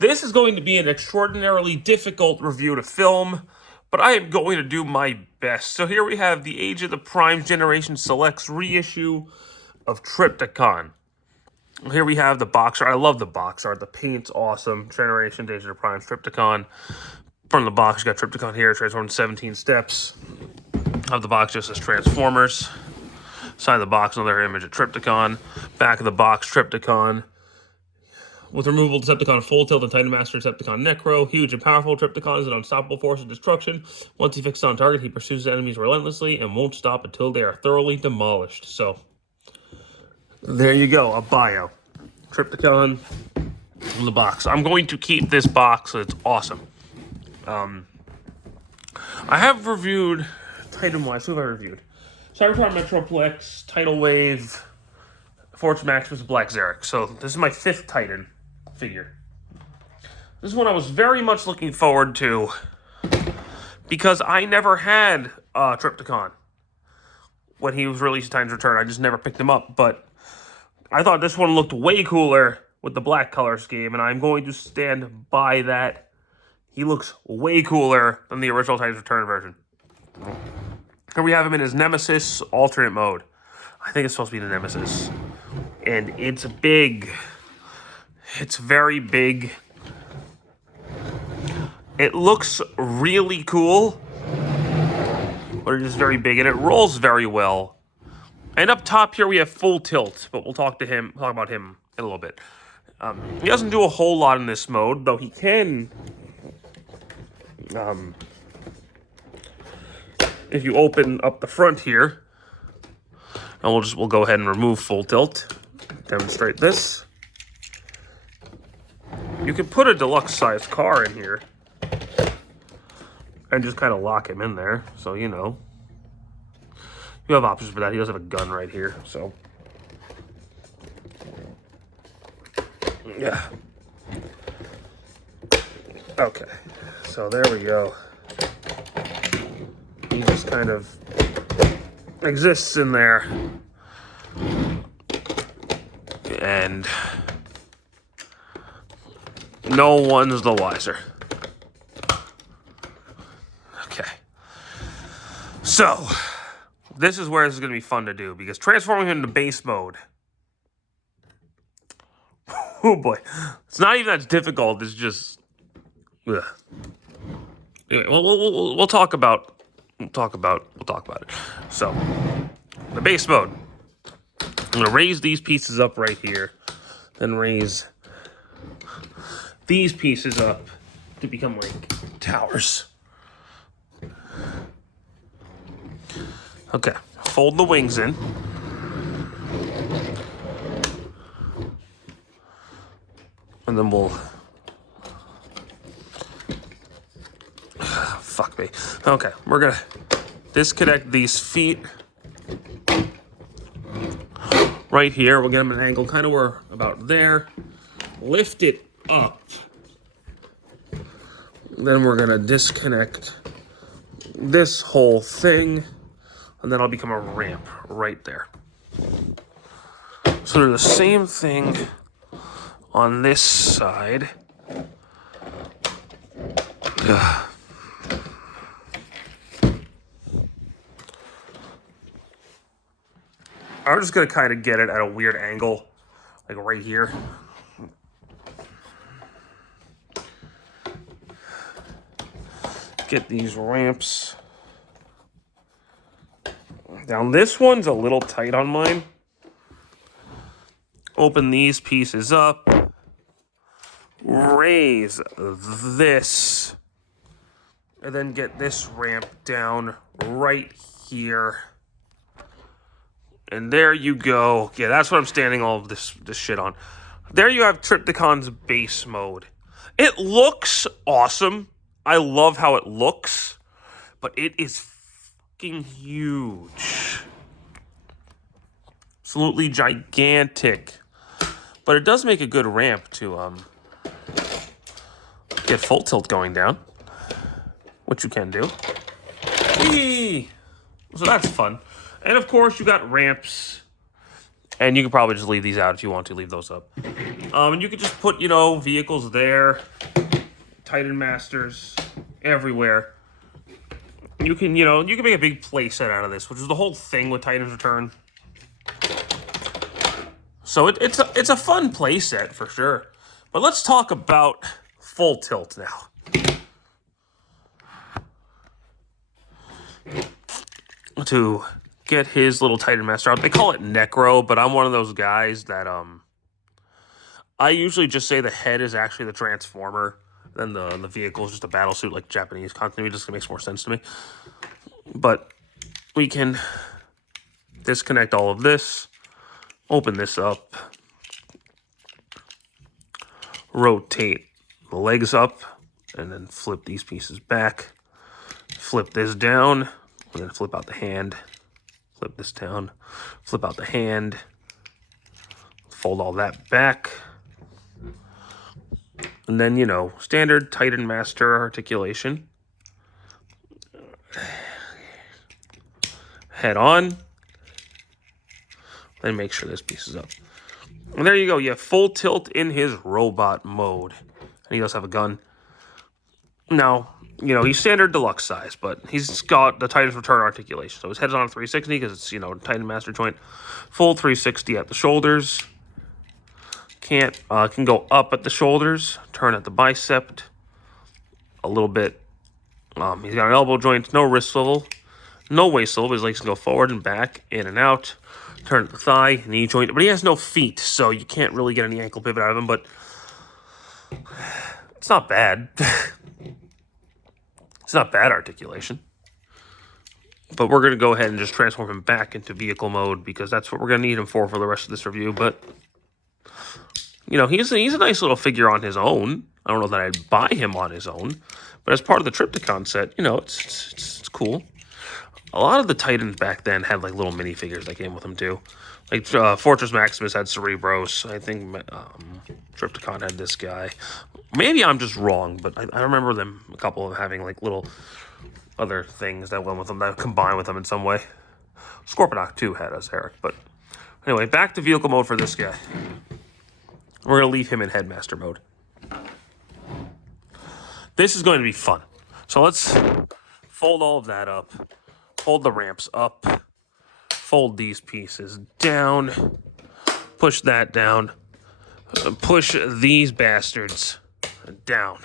This is going to be an extraordinarily difficult review to film, but I am going to do my best. So here we have the Age of the Prime Generation Selects reissue of Trypticon. Here we have the box art. I love the box art. The paint's awesome. Generation Age of the Prime Trypticon. Front of the box, you got Trypticon here, transformed 17 steps. Of the box just says Transformers. Side of the box, another image of Trypticon. Back of the box, Trypticon. With removal, Decepticon Full Tilt and Titan Master Decepticon Necro. Huge and powerful, Trypticon is an unstoppable force of destruction. Once he fixes on target, he pursues his enemies relentlessly and won't stop until they are thoroughly demolished. So, there you go, a bio. Trypticon in the box. I'm going to keep this box, it's awesome. I have reviewed, Titan-wise, who have I reviewed? Cybertron Metroplex, Tidal Wave, Fortune Maximus, Black Xeric. So, this is my 5th Titan figure. This is one I was very much looking forward to because I never had Trypticon when he was released Titan's Return. I just never picked him up, but I thought this one looked way cooler with the black color scheme, and I'm going to stand by that. He looks way cooler than the original Titan's Return version. Here we have him in his Nemesis alternate mode. I think it's supposed to be the Nemesis. And it's big. It's very big. It looks really cool, but it is very big, and it rolls very well. And up top here we have Full Tilt, but we'll talk about him in a little bit. He doesn't do a whole lot in this mode, though he can. If you open up the front here, and we'll go ahead and remove Full Tilt. Demonstrate this. You can put a deluxe-sized car in here and just kind of lock him in there. So, you know, you have options for that. He does have a gun right here, so. Yeah. Okay, so there we go. He just kind of exists in there. And no one's the wiser. Okay. So, this is where this is going to be fun to do, because transforming him into base mode. Oh boy. It's not even that difficult, it's just. Ugh. Anyway, we'll talk about it. So, the base mode. I'm going to raise these pieces up right here, then raise these pieces up to become like towers. Okay, fold the wings in. And then we'll... Fuck me. Okay, we're going to disconnect these feet. Right here, we'll get them at an angle kind of where about there. Lift it up. Then we're gonna disconnect this whole thing, and then I'll become a ramp right there. So do the same thing on this side. Ugh. I'm just going to kind of get it at a weird angle, like right here. Get these ramps down. This one's a little tight on mine. Open these pieces up. Raise this. And then get this ramp down right here. And there you go. Yeah, that's what I'm standing all of this shit on. There you have Trypticon's base mode. It looks awesome. I love how it looks. But it is fucking huge. Absolutely gigantic. But it does make a good ramp to get Full Tilt going down. Which you can do. Whee! So that's fun. And of course, you got ramps And you can probably just leave these out if you want to leave those up. And you could just put, you know, vehicles there, Titan Masters everywhere. You can, you know, you can make a big play set out of this, which is the whole thing with Titan's Return. So it's a fun play set for sure. But let's talk about Full Tilt now. To get his little Titan Master out. They call it Necro, but I'm one of those guys that I usually just say the head is actually the Transformer, then the vehicle is just a battle suit like Japanese continuity. Just makes more sense to me. But we can disconnect all of this, open this up, rotate the legs up, and then flip these pieces back, flip this down, and then flip out the hand, flip this down, flip out the hand, fold all that back. And then, you know, standard Titan Master articulation. Head on. Then make sure this piece is up. And there you go. You have Full Tilt in his robot mode. And he does have a gun. Now, you know, he's standard deluxe size, but he's got the Titan's Return articulation. So his head's on a 360 because it's, you know, Titan Master joint. Full 360 at the shoulders. Can go up at the shoulders, turn at the bicep, a little bit. He's got an elbow joint, no wrist swivel, no waist swivel. His legs can go forward and back, in and out. Turn at the thigh, knee joint, but he has no feet, so you can't really get any ankle pivot out of him. But it's not bad. It's not bad articulation. But we're going to go ahead and just transform him back into vehicle mode because that's what we're going to need him for the rest of this review. But you know, he's a nice little figure on his own. I don't know that I'd buy him on his own, but as part of the Trypticon set, you know, it's cool. A lot of the Titans back then had like little minifigures that came with them too. Like Fortress Maximus had Cerebros. I think Trypticon had this guy. Maybe I'm just wrong, but I remember them, a couple of having like little other things that went with them that combined with them in some way. Scorponok 2 had us, Eric. But anyway, back to vehicle mode for this guy. We're going to leave him in Headmaster mode. This is going to be fun. So let's fold all of that up. Fold the ramps up. Fold these pieces down. Push that down. Push these bastards down.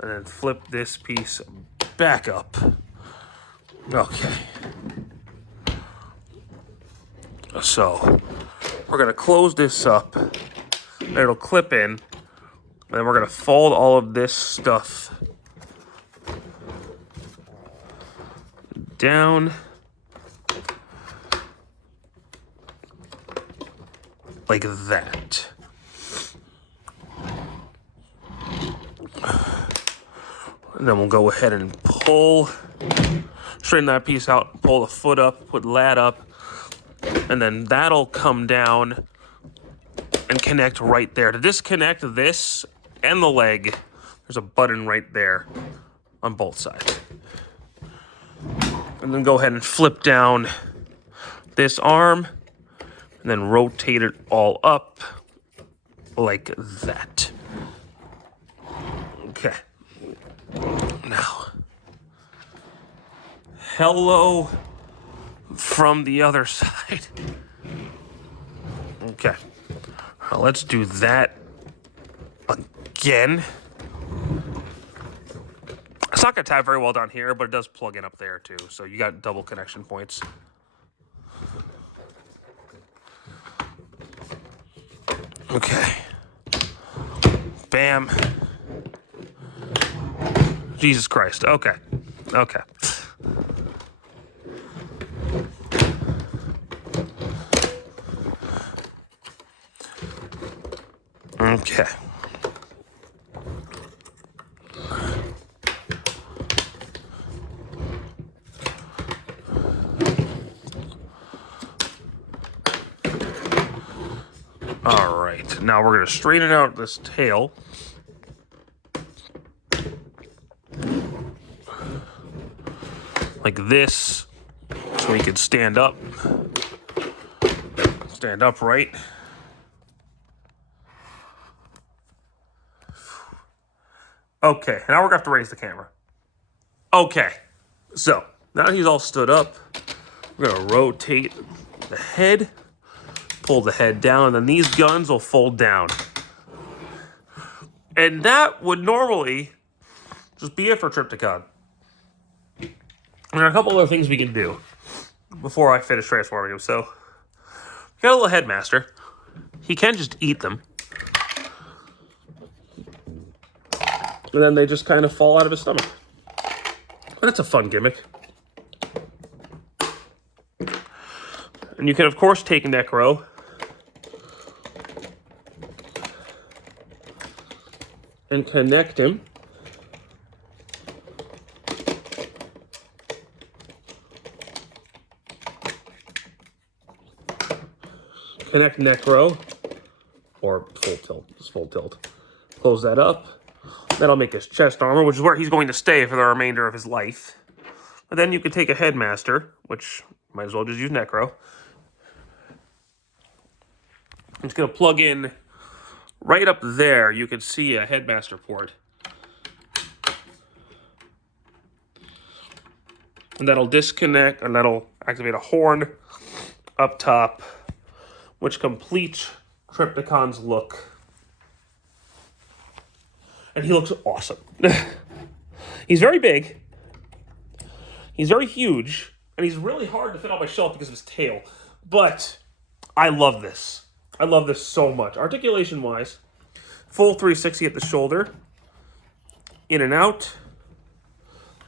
And then flip this piece back up. Okay. So we're going to close this up. It'll clip in, and then we're going to fold all of this stuff down like that. And then we'll go ahead and pull, straighten that piece out, pull the foot up, put that up, and then that'll come down and connect right there. To disconnect this and the leg, there's a button right there on both sides. And then go ahead and flip down this arm and then rotate it all up like that. Okay. Now, hello from the other side. Okay. Now let's do that again. It's not going to tap very well down here, but it does plug in up there too. So you got double connection points. Okay. Bam. Jesus Christ. Okay. Okay. Okay. All right. Now we're going to straighten out this tail. Like this, so he can stand up. stand upright. Okay, now we're going to have to raise the camera. Okay, so now that he's all stood up, we're going to rotate the head, pull the head down, and then these guns will fold down. And that would normally just be it for Trypticon. There are a couple other things we can do before I finish transforming him. So, got a little headmaster. He can just eat them. And then they just kind of fall out of his stomach. That's a fun gimmick. And you can, of course, take Necro and connect him connect Necro, or full tilt, just full tilt. Close that up. That'll make his chest armor, which is where he's going to stay for the remainder of his life. But then you could take a Headmaster, which might as well just use Necro. I'm just going to plug in right up there. You can see a Headmaster port. And that'll disconnect, and that'll activate a horn up top, which completes Trypticon's look. And he looks awesome. He's very big. He's very huge. And he's really hard to fit on my shelf because of his tail. But I love this. I love this so much. Articulation-wise, full 360 at the shoulder. In and out.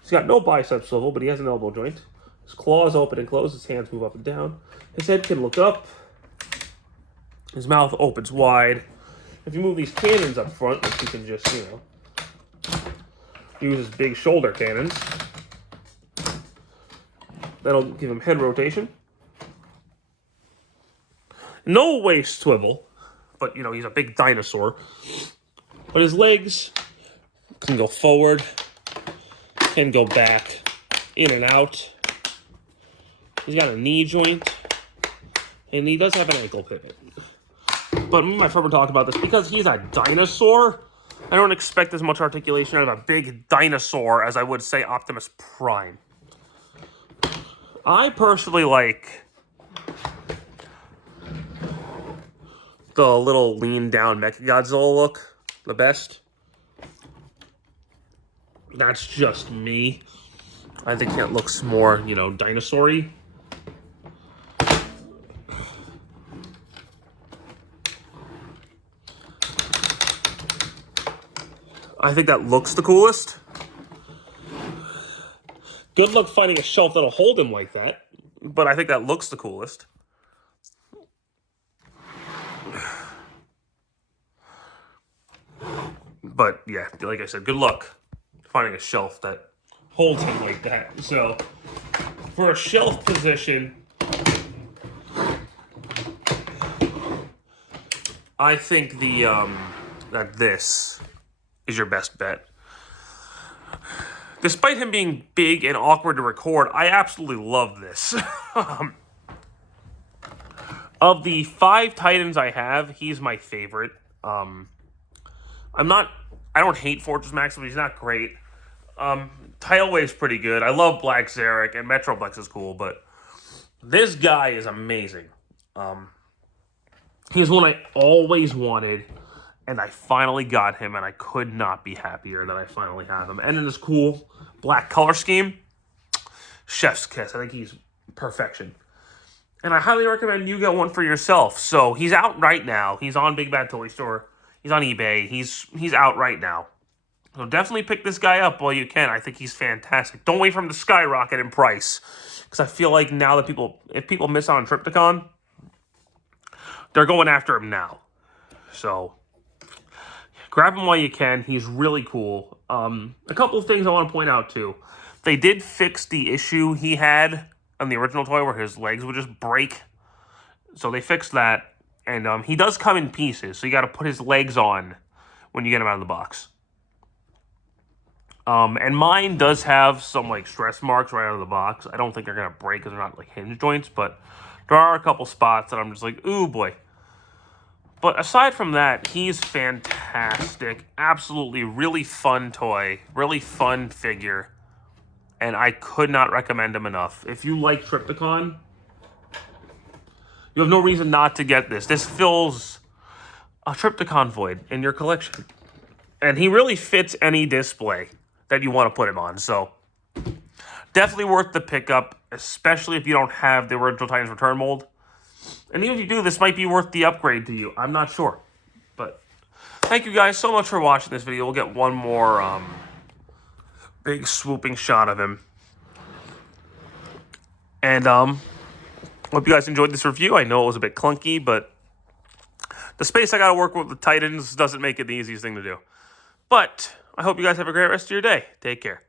He's got no bicep swivel, but he has an elbow joint. His claws open and close. His hands move up and down. His head can look up. His mouth opens wide. If you move these cannons up front, which you can just, use his big shoulder cannons, that'll give him head rotation. No waist swivel, but, he's a big dinosaur. But his legs can go forward, can go back, in and out. He's got a knee joint, and he does have an ankle pivot. But me and my friend were talking about this. Because he's a dinosaur, I don't expect as much articulation out of a big dinosaur as I would, say, Optimus Prime. I personally like the little lean-down Mechagodzilla look the best. That's just me. I think it looks more, dinosaur-y. I think that looks the coolest. Good luck finding a shelf that'll hold him like that, but I think that looks the coolest. But yeah, like I said, good luck finding a shelf that holds him like that. So for a shelf position, I think that this is your best bet. Despite him being big and awkward to record, I absolutely love this. Of the 5 Titans I have, he's my favorite. I don't hate Fortress Max, but he's not great. Tidal Wave's pretty good. I love Black Zarek, and Metroplex is cool, but this guy is amazing. He's one I always wanted, and I finally got him, and I could not be happier that I finally have him. And in this cool black color scheme, chef's kiss. I think he's perfection. And I highly recommend you get one for yourself. So he's out right now. He's on Big Bad Toy Store. He's on eBay. He's out right now. So definitely pick this guy up while you can. I think he's fantastic. Don't wait for him to skyrocket in price. Because I feel like now that if people miss out on Trypticon, they're going after him now. So grab him while you can. He's really cool. A couple of things I want to point out, too. They did fix the issue he had on the original toy where his legs would just break. So they fixed that. And he does come in pieces, so you got to put his legs on when you get him out of the box. And mine does have some, stress marks right out of the box. I don't think they're going to break because they're not, hinge joints, but There are a couple spots that I'm just like, ooh, boy. But aside from that, he's fantastic. Absolutely really fun toy. Really fun figure. And I could not recommend him enough. If you like Trypticon, you have no reason not to get this. This fills a Trypticon void in your collection. And he really fits any display that you want to put him on. So, definitely worth the pickup, especially if you don't have the original Titans Return mold. And even if you do, this might be worth the upgrade to you. I'm not sure. But thank you guys so much for watching this video. We'll get one more big swooping shot of him. And hope you guys enjoyed this review. I know it was a bit clunky, but the space I got to work with the Titans doesn't make it the easiest thing to do. But I hope you guys have a great rest of your day. Take care.